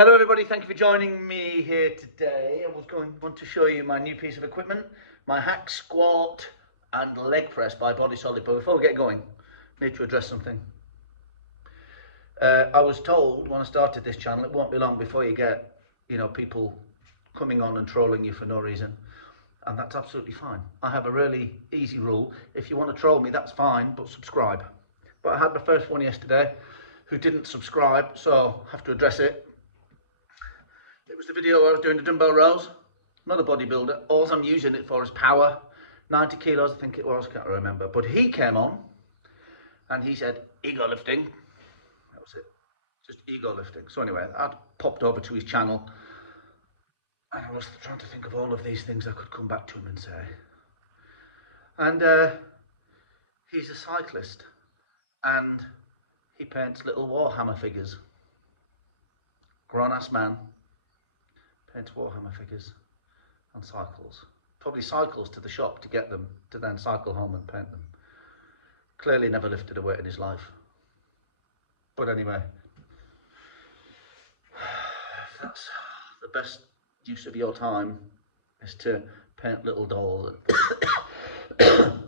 Hello everybody, thank you for joining me here today. I want to show you my new piece of equipment, my hack squat and leg press by Body Solid. But before we get going, I need to address something. I was told when I started this channel, it won't be long before you get, people coming on and trolling you for no reason. And that's absolutely fine. I have a really easy rule. If you want to troll me, that's fine, but subscribe. But I had my first one yesterday who didn't subscribe, so I have to address it. It was the video where I was doing the dumbbell rows. Not a bodybuilder. All I'm using it for is power. 90 kilos, I think it was, can't remember. But he came on and he said, ego lifting. That was it. Just ego lifting. So anyway, I popped over to his channel and I was trying to think of all of these things I could come back to him and say. And he's a cyclist and he paints little Warhammer figures. Grown-ass man. Paints Warhammer figures and cycles. Probably cycles to the shop to get them, to then cycle home and paint them. Clearly never lifted a weight in his life. But anyway, if that's the best use of your time, is to paint little dolls and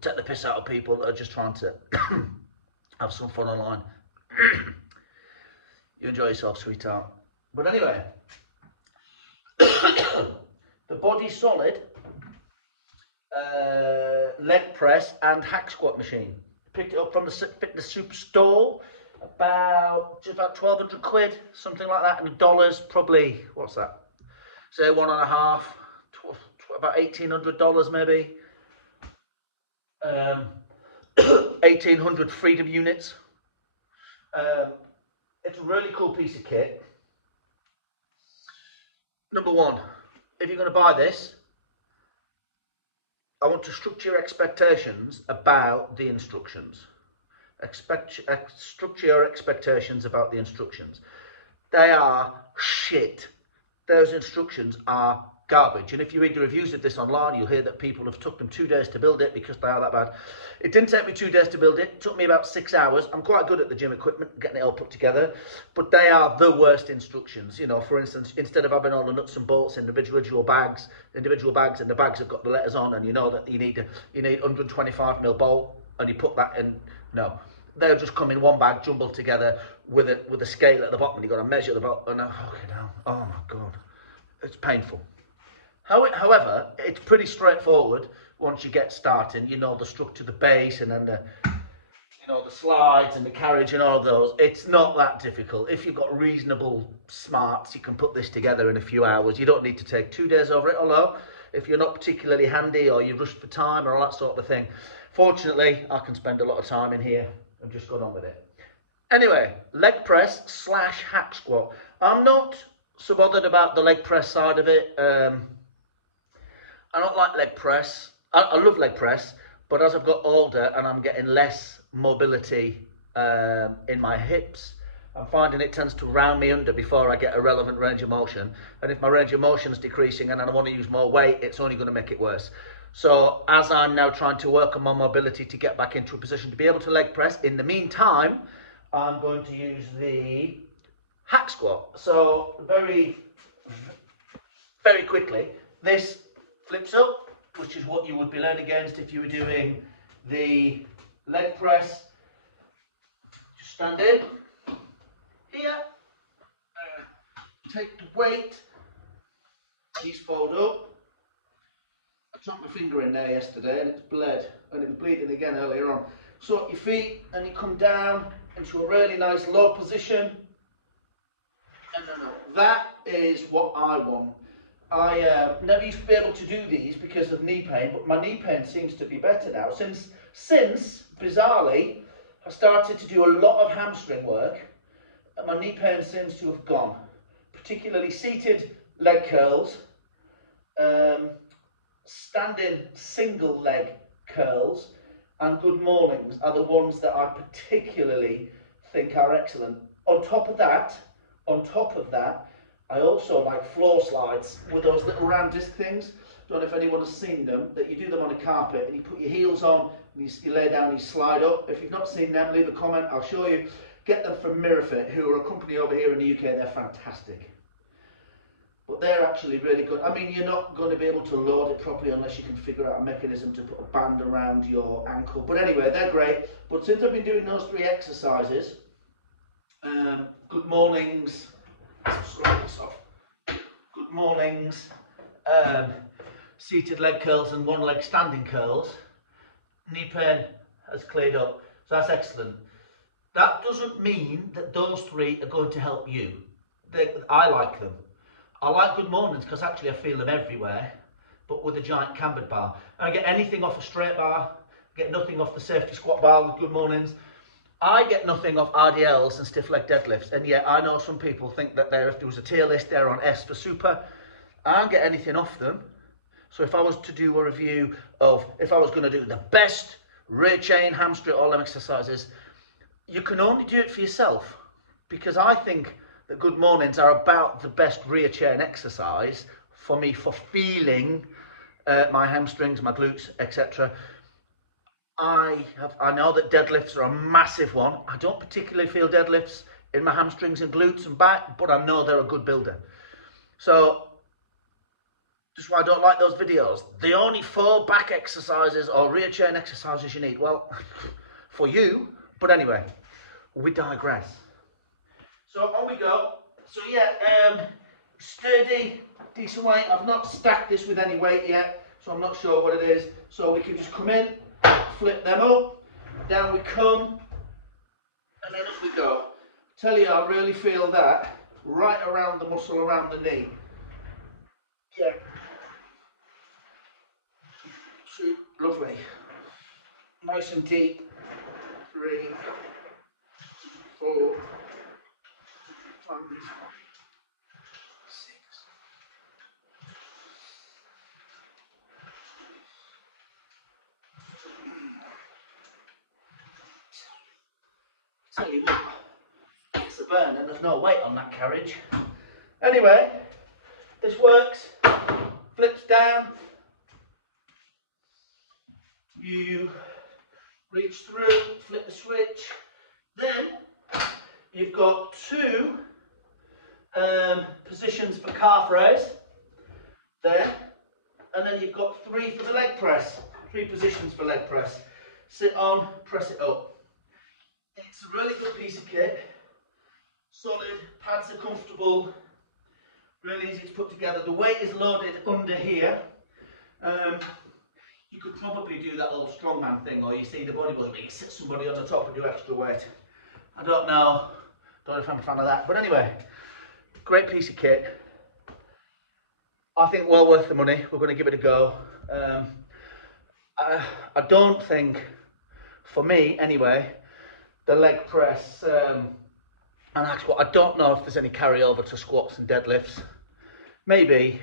take the piss out of people that are just trying to have some fun online. You enjoy yourself, sweetheart. But anyway, the Body Solid leg press and hack squat machine. Picked it up from the Fitness Superstore, about 1,200 quid, something like that, and dollars probably, what's that? Say $1.5, about $1,800 maybe. 1,800 freedom units. It's a really cool piece of kit. Number one, if you're going to buy this, I want to structure your expectations about the instructions. Structure your expectations about the instructions. They are shit. Those instructions are garbage. And if you read the reviews of this online, you'll hear that people have took them 2 days to build it because they are that bad. It didn't take me 2 days to build it. It took me about 6 hours. I'm quite good at the gym equipment, getting it all put together, but they are the worst instructions. For instance, instead of having all the nuts and bolts in individual bags, and the bags have got the letters on, and you know that you need 125mm bolt, and you put that in. No, they'll just come in one bag, jumbled together with a scale at the bottom, and you've got to measure the bolt. And oh my god, it's painful. However, it's pretty straightforward once you get starting. You know the structure, the base, and then the slides and the carriage and all those. It's not that difficult. If you've got reasonable smarts, you can put this together in a few hours. You don't need to take 2 days over it, although if you're not particularly handy or you're rushed for time or all that sort of thing. Fortunately, I can spend a lot of time in here and just got on with it. Anyway, leg press / hack squat. I'm not so bothered about the leg press side of it. I don't like leg press. I love leg press, but as I've got older and I'm getting less mobility in my hips, I'm finding it tends to round me under before I get a relevant range of motion. And if my range of motion is decreasing and I want to use more weight, it's only going to make it worse. So as I'm now trying to work on my mobility to get back into a position to be able to leg press, in the meantime, I'm going to use the hack squat. So very, very quickly, this flips up, which is what you would be laying against if you were doing the leg press. Just stand in here, take the weight, these fold up. I chopped my finger in there yesterday and it's bled, and it was bleeding again earlier on. So your feet, and you come down into a really nice low position. And that is what I want. I never used to be able to do these because of knee pain, but my knee pain seems to be better now. Since bizarrely, I started to do a lot of hamstring work, and my knee pain seems to have gone. Particularly seated leg curls, standing single leg curls, and good mornings are the ones that I particularly think are excellent. On top of that, I also like floor slides with those little round disc things. Don't know if anyone has seen them, that you do them on a carpet and you put your heels on and you lay down and you slide up. If you've not seen them, leave a comment, I'll show you. get them from Mirafit, who are a company over here in the UK. They're fantastic. But they're actually really good. I mean, you're not going to be able to load it properly unless you can figure out a mechanism to put a band around your ankle. But anyway, they're great. But since I've been doing those 3 exercises, good mornings, good mornings, seated leg curls and 1 leg standing curls, knee pain has cleared up. So that's excellent. That doesn't mean that those 3 are going to help you. I like them. I like good mornings because actually I feel them everywhere, but with a giant cambered bar. I don't get anything off a straight bar, get nothing off the safety squat bar with good mornings. I get nothing off RDLs and stiff leg deadlifts, and yet I know some people think that if there was a tier list, they're on S for super. I don't get anything off them. So if I was to do a review of, if I was going to do the best rear chain, hamstring, all them exercises, you can only do it for yourself, because I think that good mornings are about the best rear chain exercise for me for feeling my hamstrings, my glutes, etc. I know that deadlifts are a massive one. I don't particularly feel deadlifts in my hamstrings and glutes and back, but I know they're a good builder. So just why I don't like those videos. The only 4 back exercises or rear chain exercises you need. Well, for you, but anyway, we digress. So on we go. So yeah, sturdy, decent weight. I've not stacked this with any weight yet, so I'm not sure what it is. So we can just come in, flip them up, down we come, and then up we go. Tell you, I really feel that right around the muscle around the knee. Yeah. 2, lovely. Nice and deep. 3, 4, 5, 6. Tell you what, it's a burn and there's no weight on that carriage. Anyway, this works. Flips down. You reach through, flip the switch. Then you've got 2 positions for calf raise there, and then you've got 3 for the leg press. 3 positions for leg press. Sit on, press it up. It's a really good piece of kit. Solid, pads are comfortable, really easy to put together. The weight is loaded under here. You could probably do that little strongman thing, or you see the bodybuilder where you sit somebody on the top and do extra weight. I don't know if I'm a fan of that, but anyway, great piece of kit. I think well worth the money. We're going to give it a go. I don't think, for me anyway, the leg press and hack squat, I don't know if there's any carryover to squats and deadlifts. Maybe.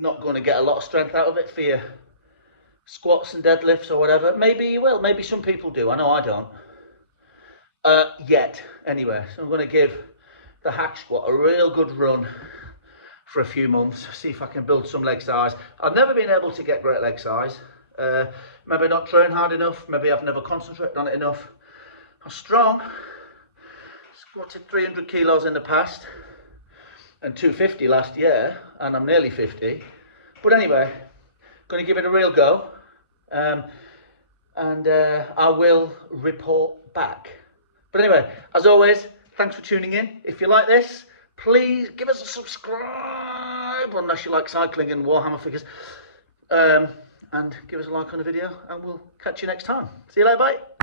Not going to get a lot of strength out of it for your squats and deadlifts or whatever. Maybe you will. Maybe some people do. I know I don't. Yet. Anyway, so I'm going to give the hack squat a real good run for a few months. See if I can build some leg size. I've never been able to get great leg size. Maybe not train hard enough. Maybe I've never concentrated on it enough. I'm strong. Squatted 300 kilos in the past and 250 last year, and I'm nearly 50. But anyway, going to give it a real go, and I will report back. But anyway, as always, thanks for tuning in. If you like this, please give us a subscribe, unless you like cycling and Warhammer figures, and give us a like on the video, and we'll catch you next time. See you later, bye.